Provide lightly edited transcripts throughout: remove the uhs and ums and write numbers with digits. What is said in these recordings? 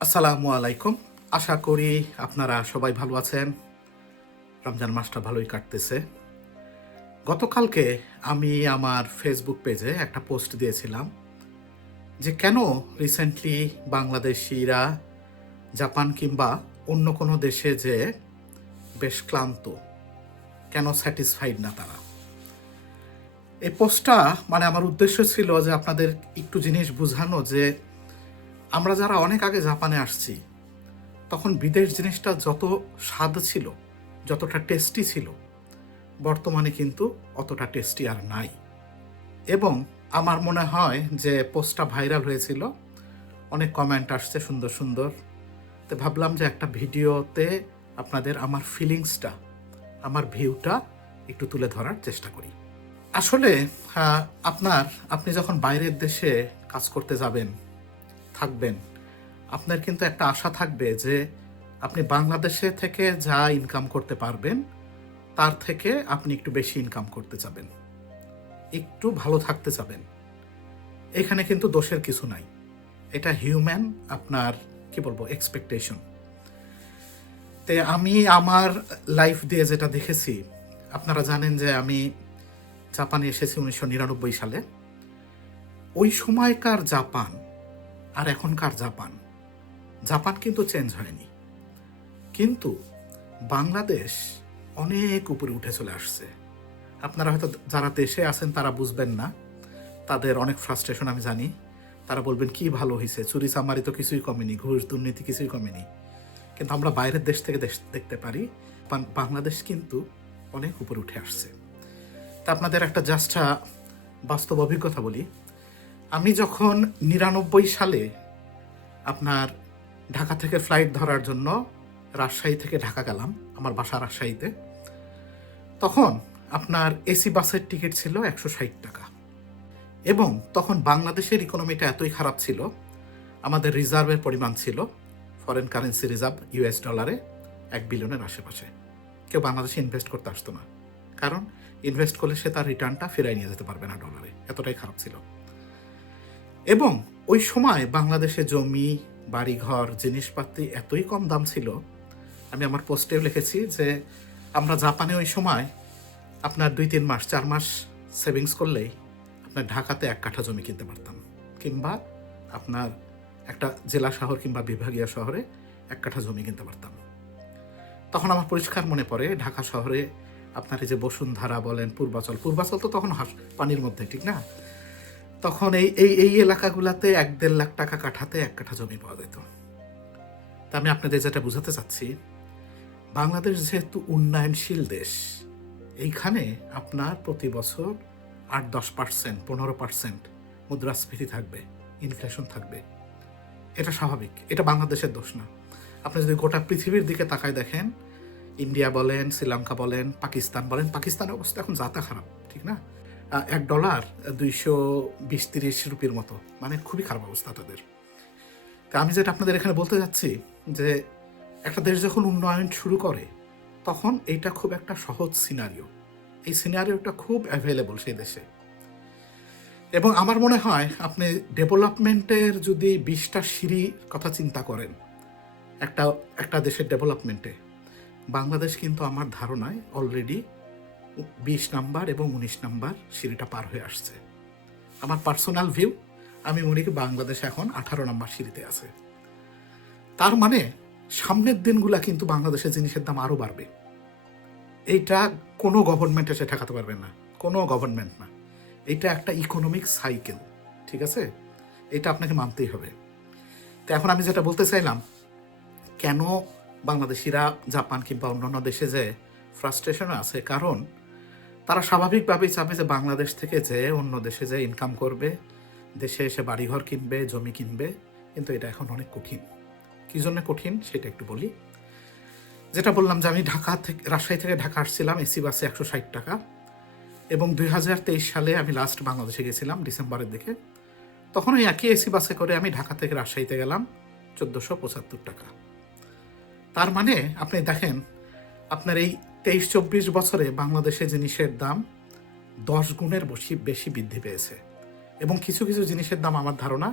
আসসালামু আলাইকুম। আশা করি আপনারা সবাই ভালো আছেন। রমজান মাসটা ভালোই কাটতেছে। গতকালকে আমি আমার ফেসবুক পেজে একটা পোস্ট দিয়েছিলাম যে কেন রিসেন্টলি বাংলাদেশিরা জাপান কিংবা অন্য কোনো দেশে যেয়ে বেশ ক্লান্ত, কেন স্যাটিসফাইড না তারা। এই পোস্টটা আমার উদ্দেশ্য ছিল যে আপনাদের একটু জিনিস বোঝানো যে আমরা যারা অনেক আগে জাপানে আসছি তখন বিদেশ জিনিসটা যত স্বাদ ছিল, যতটা টেস্টি ছিল, বর্তমানে কিন্তু অতটা টেস্টি আর নাই। এবং আমার মনে হয় যে পোস্টটা ভাইরাল হয়েছিল, অনেক কমেন্ট আসছে সুন্দর সুন্দর। তো ভাবলাম যে একটা ভিডিওতে আপনাদের আমার ফিলিংসটা, আমার ভিউটা একটু তুলে ধরার চেষ্টা করি। আসলে আপনি যখন বাইরের দেশে কাজ করতে যাবেন, থাকবেন, আপনার কিন্তু একটা আশা থাকবে যে আপনি বাংলাদেশে থেকে যা ইনকাম করতে পারবেন তার থেকে আপনি একটু বেশি ইনকাম করতে চাবেন, একটু ভালো থাকতে চাবেন। এখানে কিন্তু দোষের কিছু নাই, এটা হিউম্যান আপনার কি বলবো এক্সপেকটেশন। তে আমি আমার লাইফ দিয়ে যেটা দেখেছি, আপনারা জানেন যে আমি জাপানে এসেছি 1999 সালে। ওই সময়কার জাপান আর এখনকার জাপান, জাপান কিন্তু চেঞ্জ হয়নি, কিন্তু বাংলাদেশ অনেক উপরে উঠে চলে আসছে। আপনারা হয়তো যারা দেশে আছেন তারা বুঝবেন না, তাদের অনেক ফ্রাস্ট্রেশন আমি জানি। তারা বলবেন কি ভালো হয়েছে, চুরি চামারি তো কিছুই কমেনি, ঘুষ দুর্নীতি কিছুই কমেনি। কিন্তু আমরা বাইরের দেশ থেকে দেখতে পারি বাংলাদেশ কিন্তু অনেক উপরে উঠে আসছে। তা আপনাদের একটা জাস্ট বাস্তব অভিজ্ঞতা বলি। আমি যখন 99 সালে আপনার ঢাকা থেকে ফ্লাইট ধরার জন্য রাজশাহী থেকে ঢাকা গেলাম, আমার বাসা রাজশাহীতে, তখন আপনার এসি বাসের টিকিট ছিল 160 টাকা। এবং তখন বাংলাদেশের ইকোনমিটা এতই খারাপ ছিল, আমাদের রিজার্ভের পরিমাণ ছিল, ফরেন কারেন্সি রিজার্ভ US ডলারে 1 বিলিয়নের আশেপাশে। কেউ বাংলাদেশে ইনভেস্ট করতে আসতো না, কারণ ইনভেস্ট করলে সে তার রিটার্নটা ফেরাই নিয়ে যেতে পারবে না ডলারে, এতটাই খারাপ ছিল। এবং ওই সময় বাংলাদেশে জমি, বাড়িঘর, জিনিসপাতি এতই কম দাম ছিল, আমি আমার পোস্টেও লিখেছি যে আমরা জাপানে ওই সময় আপনার 2-3 মাস 4 মাস সেভিংস করলেই আপনার ঢাকাতে 1 কাঠা জমি কিনতে পারতাম, কিংবা আপনার একটা জেলা শহর কিংবা বিভাগীয় শহরে 1 কাঠা জমি কিনতে পারতাম। তখন আমার পরিষ্কার মনে পড়ে ঢাকা শহরে আপনার এই যে বসুন্ধরা বলেন, পূর্বাচল তো তখন পানির মধ্যে, ঠিক না? তখন এই এই এই এলাকাগুলোতে 1-1.5 লাখ টাকা কাঠাতে 1 কাঠা জমি পাওয়া যেত। তা আমি আপনাদের যেটা বোঝাতে চাচ্ছি, বাংলাদেশ যেহেতু উন্নয়নশীল দেশ, এইখানে আপনার প্রতি বছর 8-10%, 15% মুদ্রাস্ফীতি থাকবে, ইনফ্লেশন থাকবে। এটা স্বাভাবিক, এটা বাংলাদেশের দোষ না। আপনি যদি গোটা পৃথিবীর দিকে তাকায় দেখেন, ইন্ডিয়া বলেন, শ্রীলঙ্কা বলেন, পাকিস্তান বলেন, পাকিস্তানের অবস্থা এখন যাতা খারাপ, ঠিক না? $1 220-30 রুপির মতো, খুবই খারাপ অবস্থা তাদের। তা আমি যেটা আপনাদের এখানে বলতে যাচ্ছি যে একটা দেশ যখন উন্নয়ন শুরু করে তখন এইটা খুব একটা সহজ সিনারিও, এই সিনারিওটা খুব অ্যাভেলেবল সেই দেশে। এবং আমার মনে হয় আপনি ডেভেলপমেন্টের যদি 20টা সিঁড়ির কথা চিন্তা করেন একটা একটা দেশের ডেভেলপমেন্টে, বাংলাদেশ কিন্তু আমার ধারণায় অলরেডি 20 নাম্বার এবং 19 নাম্বার সিঁড়িটা পার হয়ে আসছে। আমার পার্সোনাল ভিউ, আমি মনে করি বাংলাদেশ এখন 18 নাম্বার সিঁড়িতে আছে। তার মানে সামনের দিনগুলা কিন্তু বাংলাদেশের জিনিসের দাম আরও বাড়বে। এইটা কোনো গভর্নমেন্ট এসে ঠেকাতে পারবে না, কোনো গভর্নমেন্ট না। এটা একটা ইকোনমিক সাইকেল, ঠিক আছে? এটা আপনাকে মানতেই হবে। তো এখন আমি যেটা বলতে চাইলাম, কেন বাংলাদেশিরা জাপান কিংবা অন্যান্য দেশে যে ফ্রাস্ট্রেশন আছে, কারণ তারা স্বাভাবিকভাবেই চাবে যে বাংলাদেশ থেকে যে অন্য দেশে যে ইনকাম করবে, দেশে এসে বাড়িঘর কিনবে, জমি কিনবে, কিন্তু এটা এখন অনেক কঠিন। কী জন্য কঠিন সেটা একটু বলি। যেটা বললাম যে আমি রাজশাহী থেকে ঢাকা আসছিলাম এসি বাসে 160 টাকা, এবং 2023 সালে আমি লাস্ট বাংলাদেশে গেছিলাম ডিসেম্বরের দিকে, তখন ওই একই এসি বাসে করে আমি ঢাকা থেকে রাজশাহীতে গেলাম 1475 টাকা। তার মানে আপনি দেখেন, আপনার এই 23-24 বছরে বাংলাদেশে জিনিসের দাম 10 গুণের বেশি বৃদ্ধি পেয়েছে, এবং কিছু কিছু জিনিসের দাম আমার ধারণা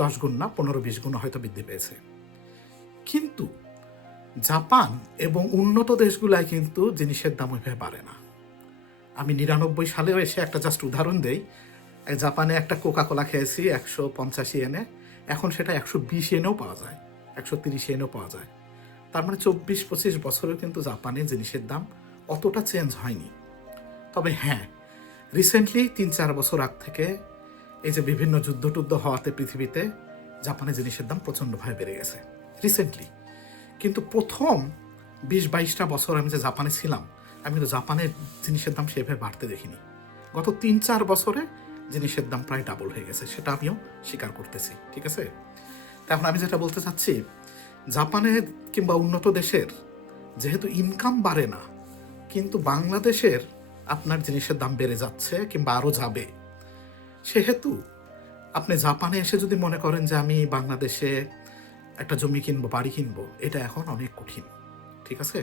10 গুণ না, 15-20 গুণ হয়তো বৃদ্ধি পেয়েছে। কিন্তু জাপান এবং উন্নত দেশগুলায় কিন্তু জিনিসের দাম ওইভাবে বাড়ে না। আমি 99 সালেও এসে একটা জাস্ট উদাহরণ দেই, জাপানে একটা কোকা কোলা খেয়েছি 150 ইয়েনে, এখন সেটা 120 ইয়েনেও পাওয়া যায়, 130 ইয়েনেও পাওয়া যায়। তার মানে 24-25 বছরেও কিন্তু জাপানে জিনিসের দাম অতটা চেঞ্জ হয়নি। তবে হ্যাঁ, রিসেন্টলি 3-4 বছর আগ থেকে এই যে বিভিন্ন যুদ্ধ টুদ্ধ হওয়াতে পৃথিবীতে জাপানে জিনিসের দাম প্রচণ্ডভাবে বেড়ে গেছে রিসেন্টলি। কিন্তু প্রথম 20-22টা বছর আমি যে জাপানে ছিলাম, আমি কিন্তু জাপানের জিনিসের দাম সেভাবে বাড়তে দেখিনি। গত 3-4 বছরে জিনিসের দাম প্রায় ডাবল হয়ে গেছে, সেটা আমিও স্বীকার করতেছি, ঠিক আছে। এখন আমি যেটা বলতে চাচ্ছি, জাপানে কিংবা উন্নত দেশের যেহেতু ইনকাম বাড়ে না, কিন্তু বাংলাদেশের আপনার জিনিসের দাম বেড়ে যাচ্ছে কিংবা আরও যাবে, সেহেতু আপনি জাপানে এসে যদি মনে করেন যে আমি বাংলাদেশে একটা জমি কিনবো, বাড়ি কিনবো, এটা এখন অনেক কঠিন, ঠিক আছে।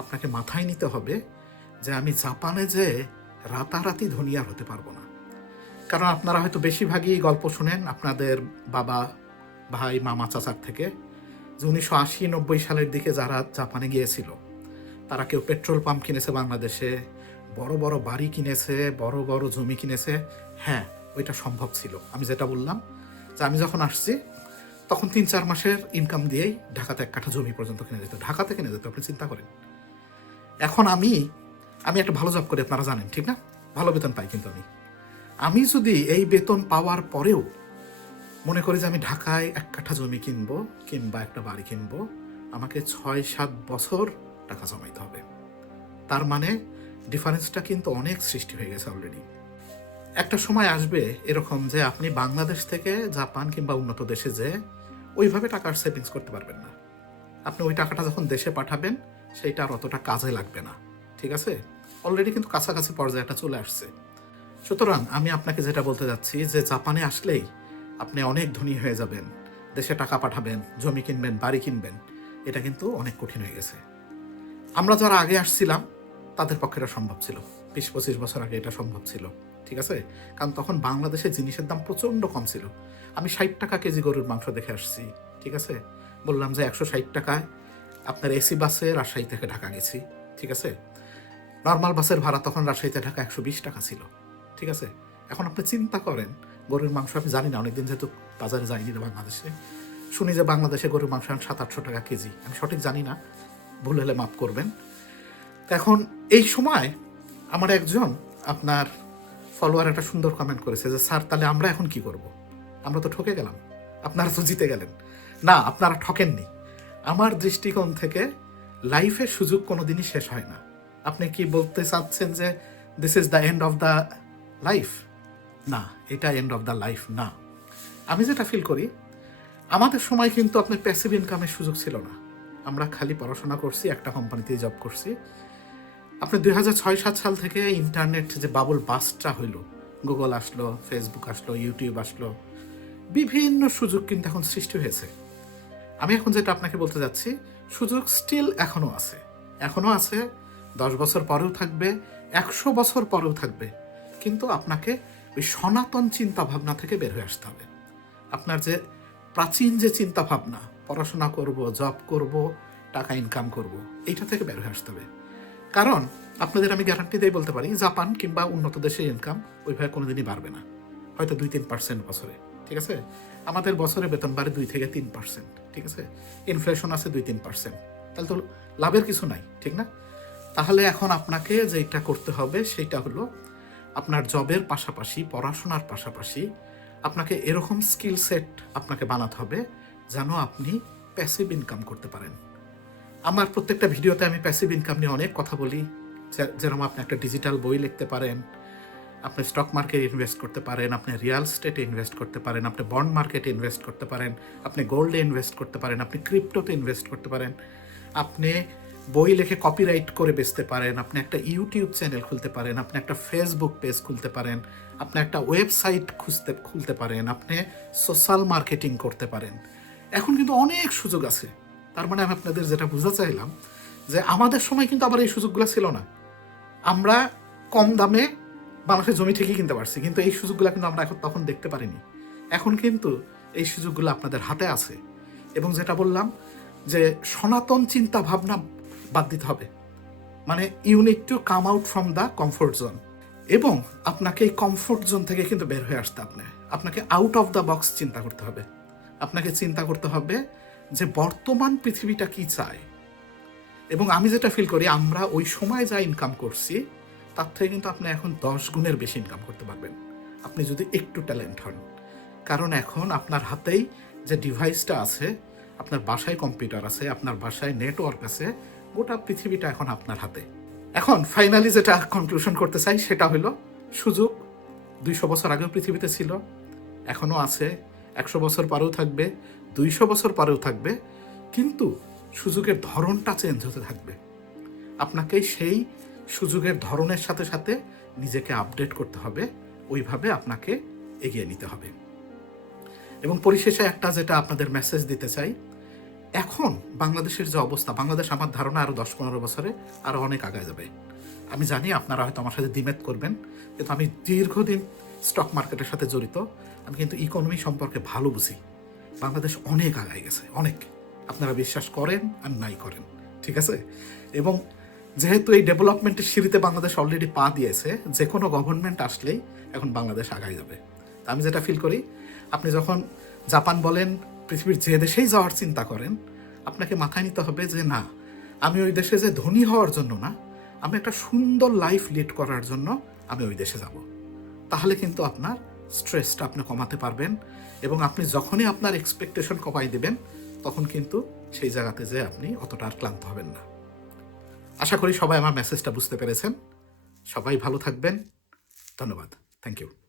আপনাকে মাথায় নিতে হবে যে আমি জাপানে যে রাতারাতি ধনী আর হতে পারবো না। কারণ আপনারা হয়তো বেশিরভাগই গল্প শুনেন আপনাদের বাবা, ভাই, মামা, চাচার থেকে, যে 1980-90 সালের দিকে যারা জাপানে গিয়েছিল তারা কেউ পেট্রোল পাম্প কিনেছে বাংলাদেশে, বড় বড় বাড়ি কিনেছে, বড় বড় জমি কিনেছে। হ্যাঁ, ওইটা সম্ভব ছিল। আমি যেটা বললাম যে আমি যখন আসছি তখন 3-4 মাসের ইনকাম দিয়েই ঢাকাতে 1 কাঠা জমি পর্যন্ত কিনে যেত, ঢাকাতে কিনে যেত, আপনি চিন্তা করেন। এখন আমি একটা ভালো জব করি, আপনারা জানেন, ঠিক না? ভালো বেতন পাই, কিন্তু আমি যদি এই বেতন পাওয়ার পরেও মনে করি যে আমি ঢাকায় 1 কাঠা জমি কিনবো কিংবা একটা বাড়ি কিনবো, আমাকে 6-7 বছর টাকা জমাইতে হবে। তার মানে ডিফারেন্সটা কিন্তু অনেক সৃষ্টি হয়ে গেছে অলরেডি। একটা সময় আসবে এরকম যে আপনি বাংলাদেশ থেকে জাপান কিংবা উন্নত দেশে যে ওইভাবে টাকার সেভিংস করতে পারবেন না। আপনি ওই টাকাটা যখন দেশে পাঠাবেন সেইটা আর অতটা কাজে লাগবে না, ঠিক আছে। অলরেডি কিন্তু কাছাকাছি পর্যায়েটা চলে আসছে। সুতরাং আমি আপনাকে যেটা বলতে যাচ্ছি যে জাপানে আসলেই আপনি অনেক ধনী হয়ে যাবেন, দেশে টাকা পাঠাবেন, জমি কিনবেন, বাড়ি কিনবেন, এটা কিন্তু অনেক কঠিন হয়ে গেছে। আমরা যারা আগে আসছিলাম তাদের পক্ষে এটা সম্ভব ছিল, 20-25 বছর আগে এটা সম্ভব ছিল, ঠিক আছে। কারণ তখন বাংলাদেশে জিনিসের দাম প্রচণ্ড কম ছিল। আমি 60 টাকা কেজি গরুর মাংস দেখে আসছি, ঠিক আছে। বললাম যে 160 টাকায় আপনার এসি বাসে রাজশাহী থেকে ঢাকা গেছি, ঠিক আছে। নর্মাল বাসের ভাড়া তখন রাজশাহীতে ঢাকা 120 টাকা ছিল, ঠিক আছে। এখন আপনি চিন্তা করেন, গরুর মাংস আমি জানি না, অনেকদিন যেহেতু বাজারে যাইনি না বাংলাদেশে, শুনি যে বাংলাদেশে গরুর মাংস 700-800 টাকা কেজি, আমি সঠিক জানি না, ভুল হলে মাফ করবেন। এখন এই সময় আমার একজন আপনার ফলোয়ার একটা সুন্দর কমেন্ট করেছে যে স্যার, তাহলে আমরা এখন কি করব? আমরা তো ঠকে গেলাম, আপনারা তো জিতে গেলেন। না, আপনারা ঠকেননি। আমার দৃষ্টিকোণ থেকে লাইফের সুযোগ কোনোদিনই শেষ হয় না। আপনি কি বলতে চাচ্ছেন যে this is the end of the life? না, এটা এন্ড অফ দ্য লাইফ না। আমি যেটা ফিল করি, আমাদের সময় কিন্তু আপনার প্যাসিভ ইনকামের সুযোগ ছিল না। আমরা খালি পড়াশোনা করছি, একটা কোম্পানিতেই জব করছি। আপনি 2006-7 সাল থেকে ইন্টারনেট যে বাবল বাস্টটা হইল, গুগল আসলো, ফেসবুক আসলো, ইউটিউব আসলো, বিভিন্ন সুযোগ কিন্তু এখন সৃষ্টি হয়েছে। আমি এখন যেটা আপনাকে বলতে যাচ্ছি, সুযোগ স্টিল এখনও আছে, 10 বছর পরেও থাকবে, 100 বছর পরেও থাকবে। কিন্তু আপনাকে ওই সনাতন চিন্তা ভাবনা থেকে বের হয়ে আসতে হবে। আপনার যে প্রাচীন যে চিন্তা ভাবনা, পড়াশোনা করব, জব করব, টাকা ইনকাম করব, এইটা থেকে বের হয়ে আসতে হবে। কারণ আপনাদের আমি গ্যারান্টি দিয়ে বলতে পারি, জাপান কিংবা উন্নত দেশের ইনকাম ওইভাবে কোনোদিনই বাড়বে না, হয়তো 2-3% বছরে, ঠিক আছে। আমাদের বছরে বেতন বাড়ে 2-3%, ঠিক আছে। ইনফ্লেশন আছে 2-3%, তাহলে তো লাভের কিছু নাই, ঠিক না? তাহলে এখন আপনাকে যেটা করতে হবে সেটা হলো আপনার জবের পাশাপাশি, পড়াশোনার পাশাপাশি আপনাকে এরকম স্কিল সেট আপনাকে বানাতে হবে যেন আপনি প্যাসিভ ইনকাম করতে পারেন। আমার প্রত্যেকটা ভিডিওতে আমি প্যাসিভ ইনকাম নিয়ে অনেক কথা বলি, যেরকম আপনি একটা ডিজিটাল বই লিখতে পারেন, আপনি স্টক মার্কেটে ইনভেস্ট করতে পারেন, আপনি রিয়েল স্টেটে ইনভেস্ট করতে পারেন, আপনি বন্ড মার্কেটে ইনভেস্ট করতে পারেন, আপনি গোল্ডে ইনভেস্ট করতে পারেন, আপনি ক্রিপ্টোতে ইনভেস্ট করতে পারেন, আপনি বই লিখে কপিরাইট করে বেচতে পারেন, আপনি একটা ইউটিউব চ্যানেল খুলতে পারেন, আপনি একটা ফেসবুক পেজ খুলতে পারেন, আপনি একটা ওয়েবসাইট খুলতে পারেন, আপনি সোশ্যাল মার্কেটিং করতে পারেন। এখন কিন্তু অনেক সুযোগ আছে। তার মানে আমি আপনাদের যেটা বুঝতে চাইলাম যে আমাদের সময় কিন্তু আবার এই সুযোগগুলো ছিল না। আমরা কম দামে বাংলাদেশের জমি ঠিকই কিনতে পারছি, কিন্তু এই সুযোগগুলো কিন্তু আমরা এখন তখন দেখতে পারিনি। এখন কিন্তু এই সুযোগগুলো আপনাদের হাতে আছে। এবং যেটা বললাম, যে সনাতন চিন্তা ভাবনা বাদ দিতে হবে। মানে you need to come out from the comfort zone, এবং আপনাকে এই কমফোর্ট জোন থেকে কিন্তু বের হয়ে আসতে আপনাকে আউট অফ দ্য বক্স চিন্তা করতে হবে। আপনাকে চিন্তা করতে হবে যে বর্তমান পৃথিবীটা কি চায়। এবং আমি যেটা ফিল করি, আমরা ওই সময় যা ইনকাম করছি তার থেকে কিন্তু আপনি এখন 10 গুণের বেশি ইনকাম করতে পারবেন, আপনি যদি একটু ট্যালেন্ট হন। কারণ এখন আপনার হাতেই যে ডিভাইসটা আছে, আপনার বাসায় কম্পিউটার আছে, আপনার বাসায় নেটওয়ার্ক আছে, গোটা পৃথিবীটা এখন আপনার হাতে। এখন ফাইনালি যেটা কনক্লুশন করতে চাই সেটা হলো, সুযোগ 200 বছর আগেও পৃথিবীতে ছিল, এখনও আছে, 100 বছর পরেও থাকবে, 200 বছর পরেও থাকবে, কিন্তু সুযোগের ধরনটা চেঞ্জ হতে থাকবে। আপনাকে সেই সুযোগের ধরনের সাথে সাথে নিজেকে আপডেট করতে হবে, ওইভাবে আপনাকে এগিয়ে নিতে হবে। এবং পরিশেষে একটা যেটা আপনাদের মেসেজ দিতে চাই, এখন বাংলাদেশের যে অবস্থা, বাংলাদেশ আমার ধারণা আরও 10-15 বছরে আরও অনেক আগায় যাবে। আমি জানি আপনারা হয়তো আমার সাথে দ্বিমত করবেন, কিন্তু আমি দীর্ঘদিন স্টক মার্কেটের সাথে জড়িত, আমি কিন্তু ইকোনমি সম্পর্কে ভালো বুঝি। বাংলাদেশ অনেক আগায় গেছে, অনেক। আপনারা বিশ্বাস করেন আর নাই করেন, ঠিক আছে? এবং যেহেতু এই ডেভেলপমেন্টের সিঁড়িতে বাংলাদেশ অলরেডি পা দিয়েছে, যে কোনো গভর্নমেন্ট আসলেই এখন বাংলাদেশ আগায় যাবে। আমি যেটা ফিল করি, আপনি যখন জাপান বলেন, পৃথিবীর যে দেশেই যাওয়ার চিন্তা করেন, আপনাকে মাথায় নিতে হবে যে না, আমি ওই দেশে যে ধনী হওয়ার জন্য না, আমি একটা সুন্দর লাইফ লিড করার জন্য আমি ওই দেশে যাব। তাহলে কিন্তু আপনার স্ট্রেসটা আপনি কমাতে পারবেন, এবং আপনি যখনই আপনার এক্সপেকটেশন কমাই দেবেন, তখন কিন্তু সেই জায়গাতে যে আপনি অতটা আর ক্লান্ত হবেন না। আশা করি সবাই আমার মেসেজটা বুঝতে পেরেছেন। সবাই ভালো থাকবেন। ধন্যবাদ। Thank you.